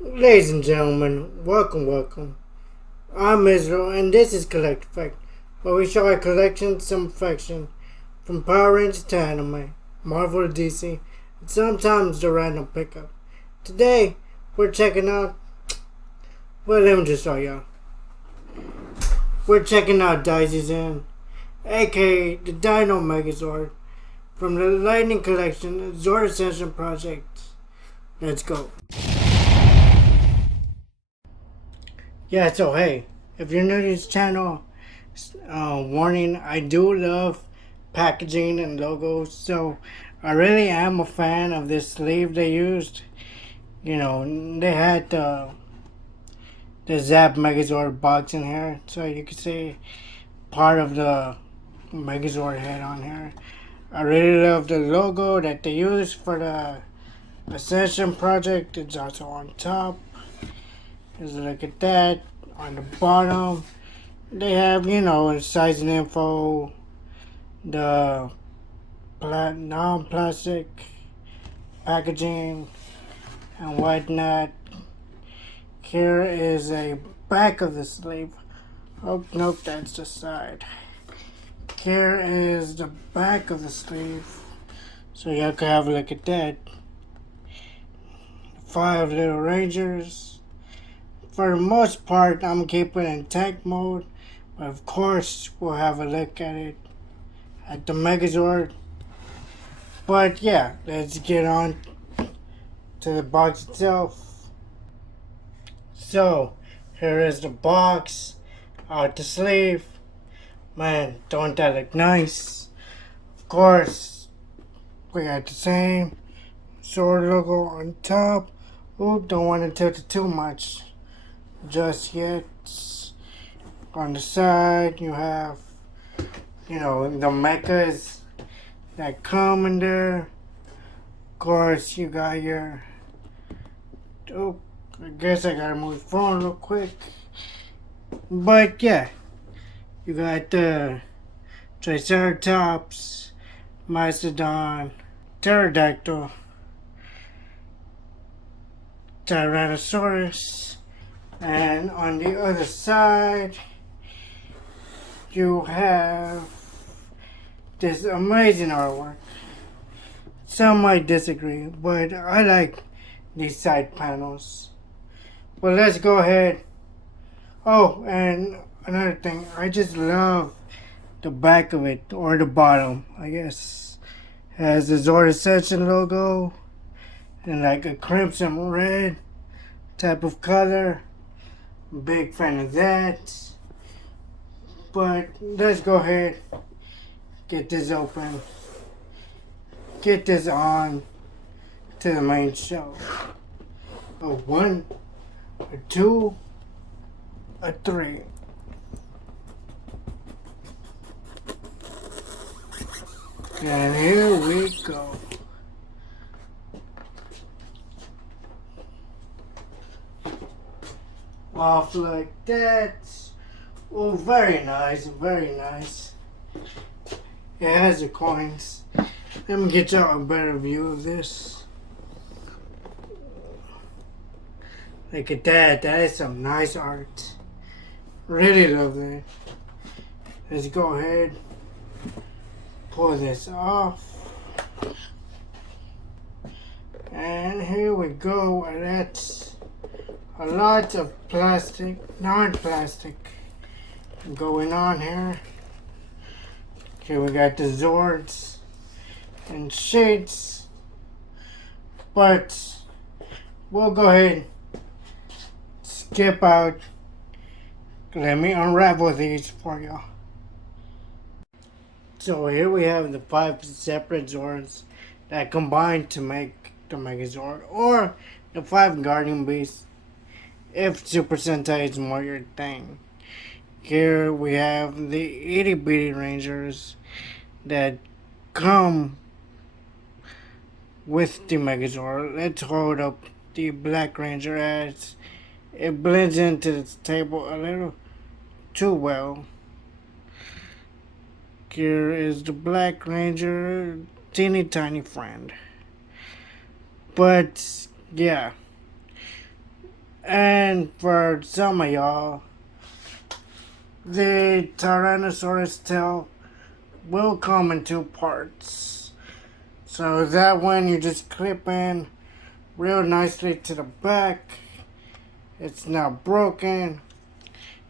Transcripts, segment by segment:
Ladies and gentlemen, welcome. I'm Israel, and this is Collect Effect, where we show our collection some affection, from Power Rangers to anime, Marvel to DC, and sometimes the random pickup. Today, we're checking out, well, let me just show y'all. We're checking out Daisy's End, aka the Dino Megazord, from the Lightning Collection Zord Ascension Project. Let's go. Yeah, so hey, if you're new to this channel, warning, I do love packaging and logos, so I really am a fan of this sleeve they used. You know, they had the ZAP Megazord box in here, so you can see part of the Megazord head on here. I really love the logo that they used for the Ascension project. It's also on top. Just look at that. On the bottom, they have, sizing info, the non-plastic packaging and whatnot. Here is a back of the sleeve. Oh, nope, that's the side. Here is the back of the sleeve. So y'all can have a look at that. 5 little rangers. For the most part, I'm keeping it in tank mode. But of course, we'll have a look at it at the Megazord. But yeah, let's get on to the box itself. So, here is the box, out the sleeve. Man, don't that look nice? Of course, we got the same sword logo on top. Oop, don't want to tilt it too much just yet. On the side, you have, the mechas that come in there. Of course, you got your. Oh, I guess I gotta move the phone real quick. But yeah, you got the Triceratops, Mastodon, Pterodactyl, Tyrannosaurus, and on the other side, you have this amazing artwork. Some might disagree, but I like these side panels. But let's go ahead. Oh, and another thing, I just love the back of it, or the bottom, I guess. It has the Zord Ascension logo, and like a crimson red type of color. Big fan of that. But let's go ahead, get this open, get this on to the main show. A 1, a 2, a 3. And here we go. Off like that. Oh, very nice, very nice. It has the coins. Let me get y'all a better view of this. Look at that. That is some nice art. Really love that. Let's go ahead. Pull this off. And here we go. And that's a lot of plastic, non-plastic going on here. Okay, we got the Zords and shades. But we'll go ahead, skip out. Let me unravel these for y'all. So here we have the 5 separate Zords that combine to make the Megazord, or the 5 Guardian Beasts if Super Sentai is more your thing. Here we have the itty bitty Rangers that come with the Megazord. Let's hold up the Black Ranger as it blends into the table a little too well. Here is the Black Ranger, teeny tiny friend. But yeah, And for some of y'all, the Tyrannosaurus tail will come in two parts. So that one you just clip in real nicely to the back. It's not broken.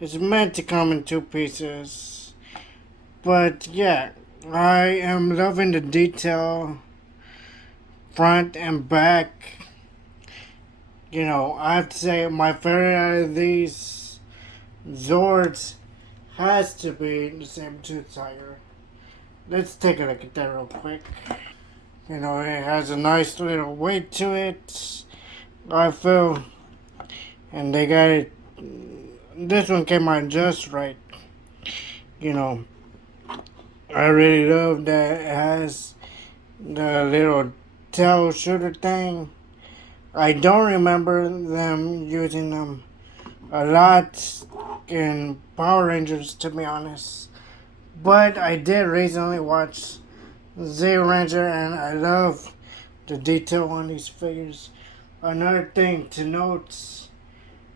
It's meant to come in two pieces. But yeah, I am loving the detail front and back. You know, I have to say my favorite out of these Zords has to be the same tooth tiger. Let's take a look at that real quick. You know, it has a nice little weight to it, I feel. And they got it. This one came out just right. You know, I really love that it has the little tail shooter thing. I don't remember them using them a lot in Power Rangers, to be honest. But I did recently watch Z Ranger, and I love the detail on these figures. Another thing to note,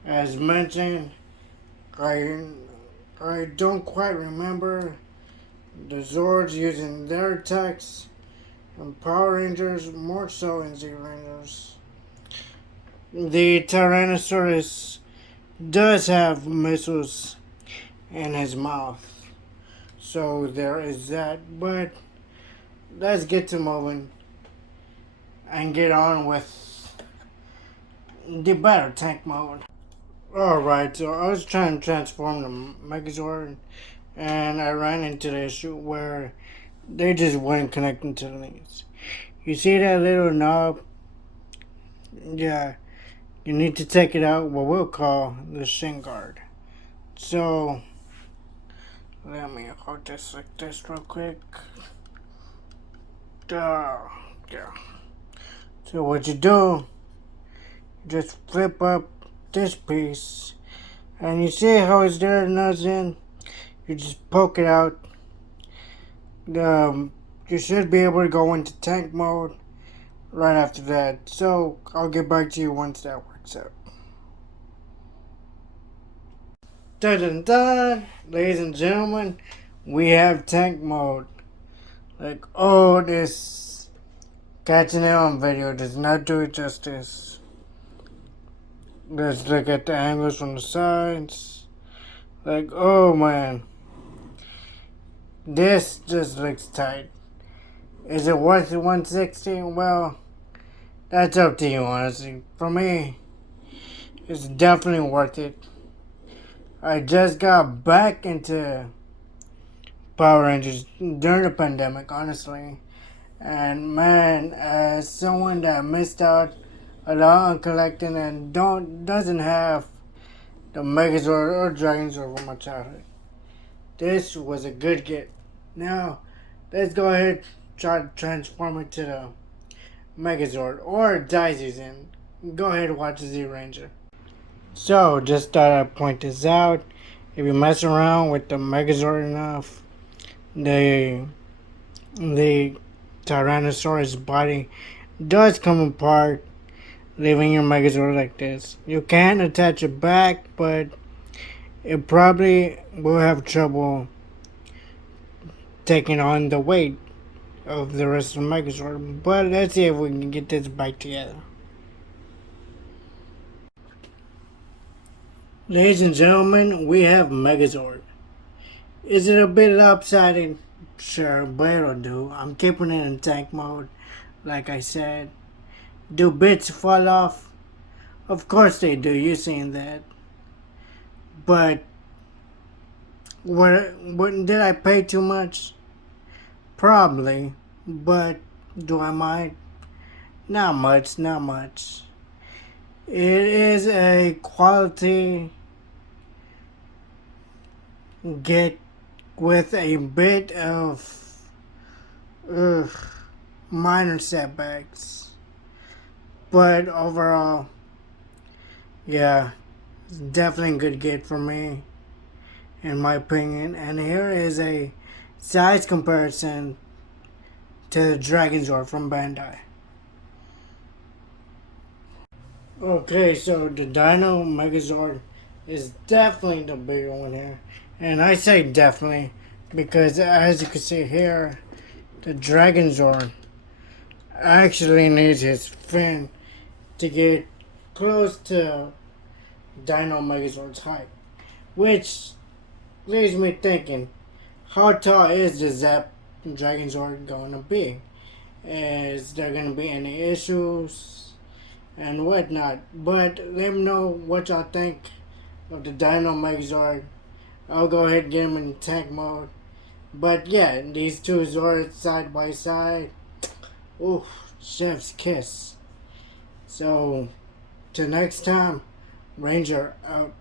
as mentioned, I don't quite remember the Zords using their attacks in Power Rangers, more so in Z Rangers. The Tyrannosaurus does have missiles in his mouth, so there is that. But let's get to moving and get on with the battle tank mode. Alright, so I was trying to transform the Megazord, and I ran into the issue where they just wouldn't connect into the links. You see that little knob? Yeah, you need to take it out, what we'll call the shin guard. So, let me hold this like this real quick. Yeah. So what you do, just flip up this piece, and you see how it's there, nothing. You just poke it out. You should be able to go into tank mode right after that. So I'll get back to you once that works out. Dun dun dun, ladies and gentlemen, we have tank mode. Like, oh, this catching it on video does not do it justice. Let's look at the angles from the sides. Like, oh man, this just looks tight. Is it worth the 160? Well, that's up to you, honestly. For me, it's definitely worth it. I just got back into Power Rangers during the pandemic, honestly. And man, as someone that missed out a lot on collecting and doesn't have the Megazord or Dragonsord from my childhood, this was a good get. Now, let's go ahead and try to transform it to the Megazord or Daisy's in. Go ahead and watch the Z Ranger. So, just thought I'd point this out. If you mess around with the Megazord enough, the Tyrannosaurus body does come apart, leaving your Megazord like this. You can attach it back, but it probably will have trouble taking on the weight of the rest of the Megazord. But let's see if we can get this back together. Ladies and gentlemen, we have Megazord. Is it a bit lopsided? Sure, but it'll do. I'm keeping it in tank mode, like I said. Do bits fall off? Of course they do, you've seen that. But, did I pay too much? Probably, but do I mind? Not much. It is a quality get with a bit of minor setbacks. But overall, yeah, it's definitely a good get for me, in my opinion. And here is a size comparison to the Dragonzord from Bandai. Okay, so the Dino Megazord is definitely the bigger one here. And I say definitely because as you can see here, the Dragon Zord actually needs his fin to get close to Dino Megazord's height. Which leaves me thinking, how tall is the ZAP Dragon Zord going to be? Is there going to be any issues and whatnot? But let me know what y'all think of the Dino Megazord. I'll go ahead and get him in tank mode. But yeah, these two Zords side by side. Ooh, chef's kiss. So, till next time, Ranger out.